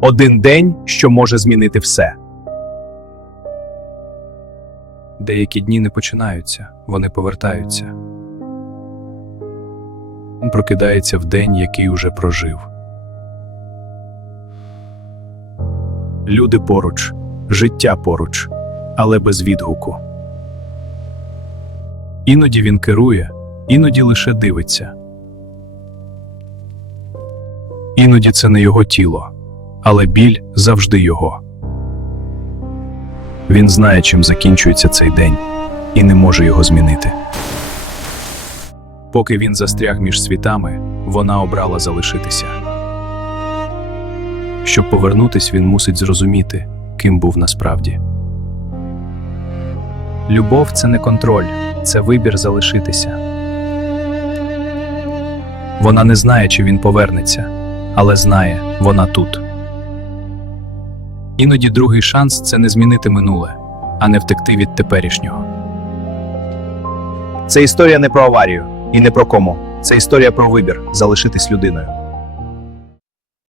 Один день, що може змінити все. Деякі дні не починаються, вони повертаються. Він прокидається в день, який уже прожив. Люди поруч, життя поруч, але без відгуку. Іноді він керує, іноді лише дивиться. Іноді це не його тіло, але біль завжди його. Він знає, чим закінчується цей день, і не може його змінити. Поки він застряг між світами, вона обрала залишитися. Щоб повернутись, він мусить зрозуміти, ким був насправді. Любов це не контроль, це вибір залишитися. Вона не знає, чи він повернеться, але знає, вона тут. Іноді другий шанс це не змінити минуле, а не втекти від теперішнього. Це історія не про аварію і не про кому. Це історія про вибір залишитись людиною.